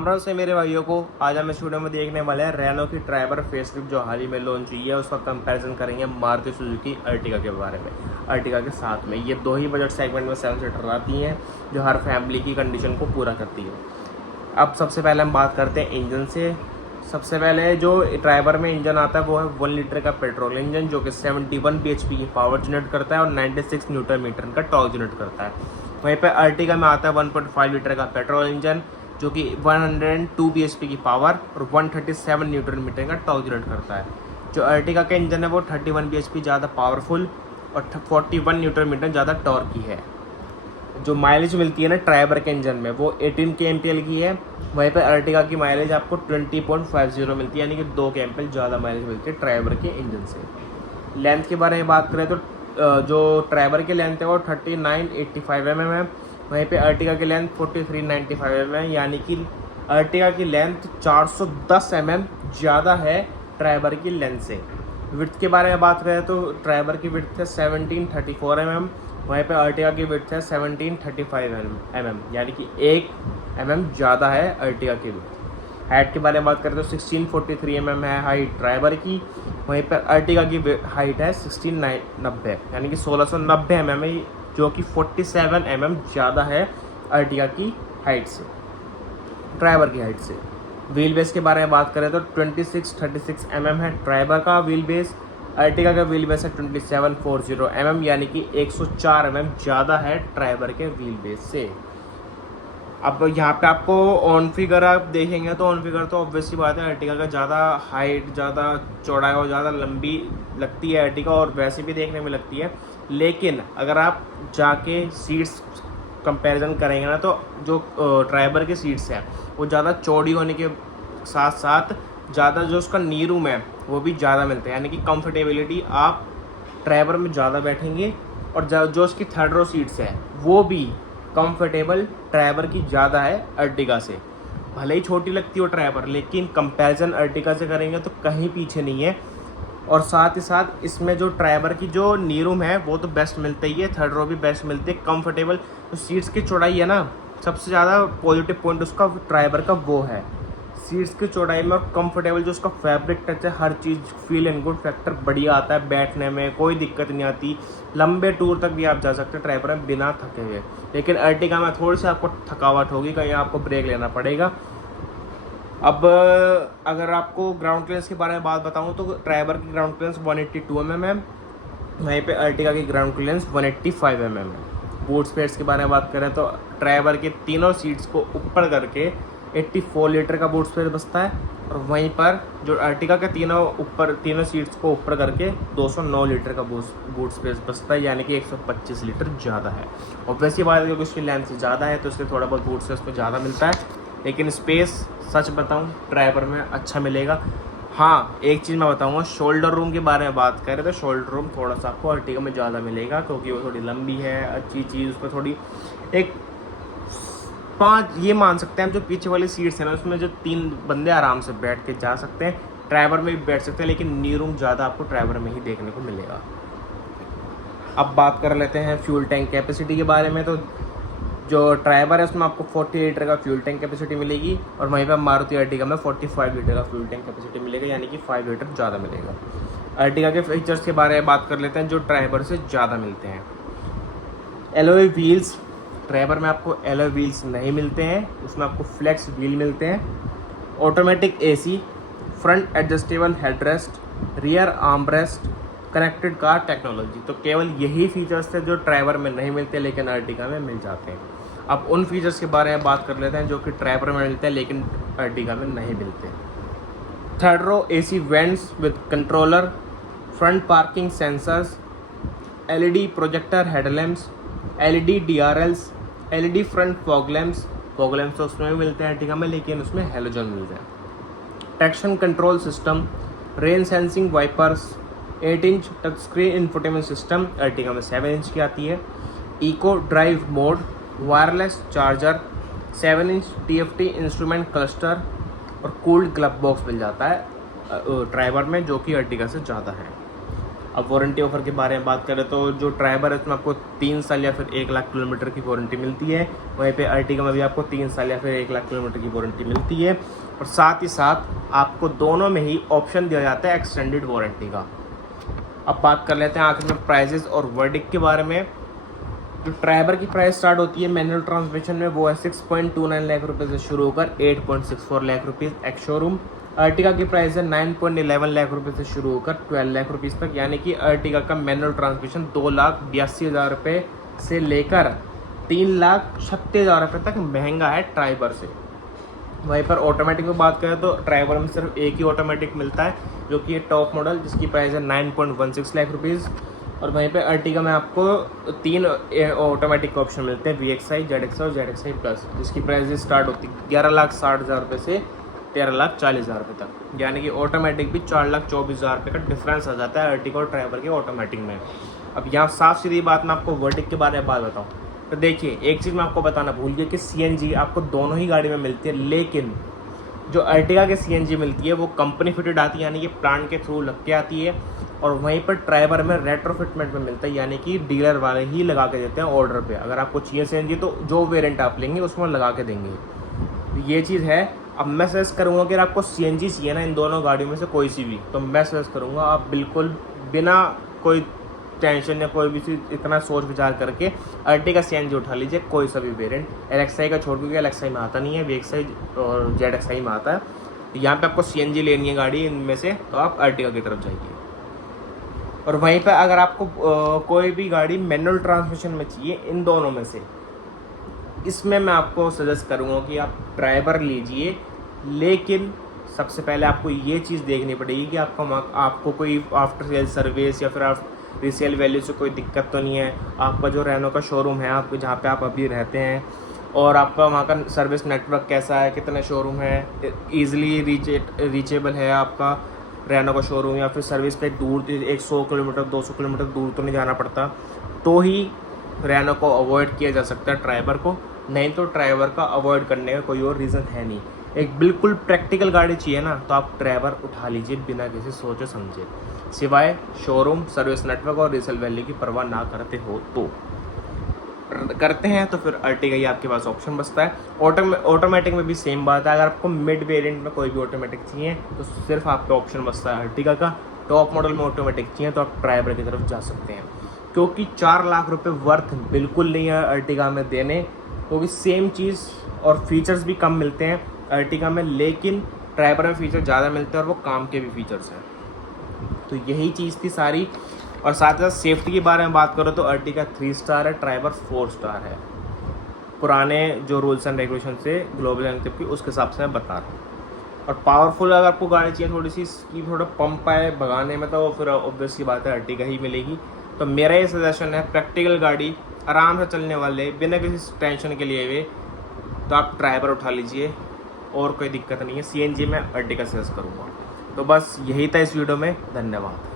राम से मेरे भाइयों को आज हम इस वीडियो में देखने वाले हैं रेनो की ट्राइबर फेसलिफ्ट जो हाल ही में लॉन्च हुई है उसका कंपैरिजन करेंगे मारुति सुजुकी अर्टिगा के बारे में। अर्टिगा के साथ में ये दो ही बजट सेगमेंट में 7 सीटर आती हैं जो हर फैमिली की कंडीशन को पूरा करती है। अब सबसे पहले हम बात करते हैं इंजन से। सबसे पहले जो ट्राइबर में इंजन आता है वो है 1 लीटर का पेट्रोल इंजन जो कि 71 bhp की पावर जनरेट करता है और 96 न्यूटन मीटर का टॉर्क जनरेट करता है। वहीं पर अर्टिगा में आता है 1.5 लीटर का पेट्रोल इंजन जो कि 102 bhp की पावर और 137 न्यूटन मीटर का टॉर्क जनरेट करता है। जो अर्टिगा का इंजन है वो 31 bhp ज़्यादा पावरफुल और 41 न्यूटन मीटर ज़्यादा टॉर्क की है। जो माइलेज मिलती है ना ट्राइबर के इंजन में वो 18 kmpl की है। वहीं पर अर्टिगा की माइलेज आपको 20.50 मिलती है, यानी कि 2 kmpl ज़्यादा माइलेज मिलती है ट्राइबर के इंजन से। लेंथ के बारे में बात करें तो जो ट्राइबर की लेंथ है वो 3985 mm है। वहीं पे अर्टिगा की लेंथ 4395 mm है, यानी कि अर्टिगा की लेंथ 410 mm ज़्यादा है ट्राइबर की लेंथ से। विड्थ के बारे में बात करें तो ट्राइबर की विड्थ है 1734 mm, वहीं पे अर्टिगा की विड्थ है 1735 mm, यानी कि 1 mm ज़्यादा है अर्टिगा की विड्थ। हाइट के बारे में बात करें तो 1643 mm है हाइट ट्राइबर की, वहीं पर अर्टिगा की हाइट है 1690 यानी कि 1690 mm है, जो कि 47 mm ज़्यादा है अर्टिगा की हाइट से, ट्राइबर की हाइट से। व्हील बेस के बारे में बात करें तो 2636 mm है ट्राइबर का व्हील बेस, अर्टिगा का व्हील बेस है 2740 mm, यानी कि 104 mm ज़्यादा है ट्राइबर के व्हील बेस से। अब यहाँ पे आपको ऑन फिगर आप देखेंगे तो ऑन फिगर तो ऑब्वियसली बात है अर्टिगा का ज़्यादा हाइट, ज़्यादा चौड़ाई और ज़्यादा लंबी लगती है अर्टिगा, और वैसे भी देखने में लगती है। लेकिन अगर आप जाके सीट्स कंपैरिजन करेंगे ना तो जो ट्राइबर के सीट्स हैं वो ज़्यादा चौड़ी होने के साथ साथ ज़्यादा जो उसका नी रूम है वो भी ज़्यादा मिलता है, यानी कि कंफर्टेबिलिटी आप ट्राइबर में ज़्यादा बैठेंगे। और जो उसकी थर्ड रो सीट्स है वो भी कंफर्टेबल ट्राइबर की ज़्यादा है अर्टिगा से। भले ही छोटी लगती हो ट्राइबर, लेकिन कंपैरिजन अर्टिगा से करेंगे तो कहीं पीछे नहीं है। और साथ ही साथ इसमें जो ट्राइबर की जो नी रूम है वो तो बेस्ट मिलता ही है, थर्ड रो भी बेस्ट मिलती है। कंफर्टेबल जो सीट्स की चौड़ाई है ना, सबसे ज़्यादा पॉजिटिव पॉइंट उसका ट्राइबर का वो है सीट्स की चौड़ाई में। और कंफर्टेबल जो उसका फैब्रिक टच है, हर चीज़ फील एंड गुड फैक्टर बढ़िया आता है, बैठने में कोई दिक्कत नहीं आती। लंबे टूर तक भी आप जा सकते हैं ट्राइबर में बिना थके हुए। लेकिन अर्टिगा में थोड़ी सी आपको थकावट होगी, कहीं आपको ब्रेक लेना पड़ेगा। अब अगर आपको ग्राउंड क्लियरेंस के बारे में बात बताऊं तो ट्राइबर की ग्राउंड क्लियरेंस 182 mm है, वहीं पे अर्टिगा की ग्राउंड क्लियरेंस 185 mm है। बूट स्पेस के बारे में बात करें तो ट्राइबर के तीनों सीट्स को ऊपर करके 84 लीटर का बूट स्पेस बचता है, और वहीं पर जो अर्टिगा के तीनों सीट्स को ऊपर करके 209 लीटर का बूट स्पेस बचता है, यानी कि 125 लीटर ज़्यादा है। ऑब्वियसली बात है क्योंकि उसकी लेंथ ज़्यादा है तो इसलिए थोड़ा बहुत बूट स्पेस तो ज़्यादा मिलता है, लेकिन स्पेस सच बताऊं ट्राइबर में अच्छा मिलेगा। हाँ, एक चीज़ मैं बताऊंगा, शोल्डर रूम के बारे में बात करें तो शोल्डर रूम थोड़ा सा आपको अर्टिगा में ज़्यादा मिलेगा क्योंकि वो थोड़ी लंबी है, अच्छी चीज़ उस पर थोड़ी एक 5 ये मान सकते हैं हम जो पीछे वाली सीट्स हैं ना उसमें जो 3 बंदे आराम से बैठ के जा सकते हैं, ट्राइबर में भी बैठ सकते हैं, लेकिन नी रूम ज़्यादा आपको ट्राइबर में ही देखने को मिलेगा। अब बात कर लेते हैं फ्यूल टैंक कैपेसिटी के बारे में। तो जो ट्राइबर है उसमें आपको 40 लीटर का फ्यूल टैंक कैपेसिटी मिलेगी, और वहीं पर मारुति अर्टिगा में 45 लीटर का फ्यूल टैंक कैपेसिटी मिलेगा, यानी कि 5 लीटर ज़्यादा मिलेगा। अर्टिगा के फीचर्स के बारे में बात कर लेते हैं जो ट्राइबर से ज़्यादा मिलते हैं। एलॉय व्हील्स, ट्राइबर में आपको एलॉय व्हील्स नहीं मिलते हैं, उसमें आपको फ्लेक्स व्हील मिलते हैं। Automatic AC, front adjustable headrest, rear armrest, connected car technology. तो केवल यही फीचर्स थे जो ट्राइबर में नहीं मिलते लेकिन अर्टिगा में मिल जाते हैं। अब उन फीचर्स के बारे में बात कर लेते हैं जो कि ट्राइबर में मिलते हैं लेकिन अर्टिगा में नहीं मिलते। Third row AC vents with controller, front parking sensors, LED projector headlamps, LED DRLs, LED front fog lamps तो उसमें भी मिलते हैं अर्टिगा में, लेकिन उसमें हेलोजन मिलते हैं। Traction control system, rain sensing wipers, 8 inch touch screen infotainment system Ertiga में 7 इंच की आती है। Eco drive mode, wireless charger, 7 inch TFT instrument cluster और कूल्ड ग्लव बॉक्स मिल जाता है ट्राइबर में, जो कि अर्टिगा से ज़्यादा है। अब वारंटी ऑफर के बारे में बात करें तो जो ट्राइबर है उसमें आपको 3 साल या फिर 1 लाख किलोमीटर की वारंटी मिलती है। वहीं पे अर्टिगा में भी आपको 3 साल या फिर 1 लाख किलोमीटर की वारंटी मिलती है। और साथ ही साथ आपको दोनों में ही ऑप्शन दिया जाता है एक्सटेंडेड वारंटी का। अब बात कर लेते हैं आखिर में प्राइजेस और वर्डिक्ट के बारे में। जो ट्राइबर की प्राइस स्टार्ट होती है मैनुअल ट्रांसमिशन में वो है 6.29 लाख रुपये से शुरू होकर 8.64 lakh rupees ex showroom. Ertiga की प्राइस है 9.11 लाख रुपये से शुरू होकर 12 लाख रुपीज़ तक, यानी कि अर्टिगा का मैनुअल ट्रांसमिशन 2,82,000 रुपये से लेकर 3,36,000 रुपये तक महंगा है ट्राइबर से। वहीं पर ऑटोमेटिक में बात करें तो ट्राइबर में सिर्फ एक ही ऑटोमेटिक मिलता है जो कि टॉप मॉडल, जिसकी प्राइस है 9.16 लाख रुपीज़। और वहीं पे अर्टिगा में आपको 3 ऑटोमेटिक ऑप्शन मिलते हैं, VXI, ZXI और ZXI प्लस, जिसकी प्राइस स्टार्ट होती है 11,60,000 रुपये से 13,40,000 रुपये तक, यानी कि ऑटोमेटिक भी 4,24,000 रुपये का डिफरेंस आ जाता है अर्टिगा और ट्राइबर के ऑटोमेटिक में। अब यहाँ साफ सीधी बात मैं आपको वर्डिक्ट के बारे में बात बताऊँ तो देखिए, एक चीज़ मैं आपको बताना भूल गया कि CNG आपको दोनों ही गाड़ी में मिलती है, लेकिन जो अर्टिगा के CNG मिलती है वो कंपनी फिटेड आती है, यानी कि प्लांट के थ्रू लग के आती है। और वहीं पर ट्राइबर में रेट्रोफिटमेंट में मिलता है, यानी कि डीलर वाले ही लगा के देते हैं ऑर्डर पे। अगर आपको चाहिए CNG तो जो वेरिएंट आप लेंगे उसमें लगा के देंगे, तो ये चीज़ है। अब मैं सजेस्ट करूँगा कि अगर आपको CNG चाहिए ना इन दोनों गाड़ियों में से कोई सी भी, तो मैं सजेस्ट करूँगा आप बिल्कुल बिना कोई टेंशन या कोई भी चीज़ इतना सोच विचार करके अर्टिगा CNG उठा लीजिए, कोई सा भी वेरिएंट। LXI का छोड़, क्योंकि LXI में आता नहीं है, VXI और ZXI में आता है। यहाँ पे आपको CNG लेनी है गाड़ी इनमें से, तो आप अर्टिगा की तरफ जाइए। और वहीं पे अगर आपको कोई भी गाड़ी मैनुअल ट्रांसमिशन में चाहिए इन दोनों में से, इसमें मैं आपको सजेस्ट करूँगा कि आप ट्राइबर लीजिए, लेकिन सबसे पहले आपको ये चीज़ देखनी पड़ेगी कि आपको कोई आफ्टर सेल सर्विस या फिर आप रीसेल वैल्यू से कोई दिक्कत तो नहीं है। आपका जो रेनो का शोरूम है आपको जहाँ पे आप अभी रहते हैं, और आपका वहाँ का सर्विस नेटवर्क कैसा है, कितने शोरूम है, ईजिली रीचेबल है आपका रेनो का शोरूम, या फिर सर्विस पे दूर 100 किलोमीटर 200 किलोमीटर दूर तो नहीं जाना पड़ता, तो ही रेनो को अवॉइड किया जा सकता है ट्राइबर को। नहीं तो ट्राइबर का अवॉइड करने का कोई और रीज़न है नहीं। एक बिल्कुल प्रैक्टिकल गाड़ी चाहिए ना, तो आप ट्राइबर उठा लीजिए बिना किसी सोचे समझे, सिवाय शोरूम, सर्विस नेटवर्क और रीसेल वैल्यू की परवाह ना करते हो। तो करते हैं तो फिर अर्टिगा ही आपके पास ऑप्शन बचता है। ऑटोमेटिक में भी सेम बात है, अगर आपको मिड वेरिएंट में कोई भी ऑटोमेटिक चाहिए तो सिर्फ आपका ऑप्शन बचता है अर्टिगा का। टॉप मॉडल में ऑटोमेटिक चाहिए तो आप ट्राइबर की तरफ जा सकते हैं, क्योंकि 4 लाख रुपये वर्थ बिल्कुल नहीं है अर्टिगा में देने, क्योंकि सेम चीज़ और फीचर्स भी कम मिलते हैं अर्टिगा में, लेकिन ट्राइबर में फीचर ज़्यादा मिलते हैं और वो काम के भी फीचर्स हैं। तो यही चीज़ थी सारी। और साथ ही साथ सेफ्टी के बारे में बात करो तो अर्टिगा 3 स्टार है, ट्राइबर 4 स्टार है, पुराने जो रूल्स एंड रेगुलेशन से ग्लोबल एनक्लेव की उसके हिसाब से मैं बता रहा हूँ। और पावरफुल अगर आपको गाड़ी चाहिए थोड़ी सी, इसकी थोड़ा पंप आए भगाने में, तो फिर ऑब्वियस की बात है अर्टिगा ही मिलेगी। तो मेरा ये सजेशन है, प्रैक्टिकल गाड़ी आराम से चलने वाले बिना किसी टेंशन के लिए हुए, तो आप ट्राइबर उठा लीजिए, और कोई दिक्कत नहीं है। CNG में अर्टिगा सजेस्ट करूँगा। तो बस यही था इस वीडियो में, धन्यवाद।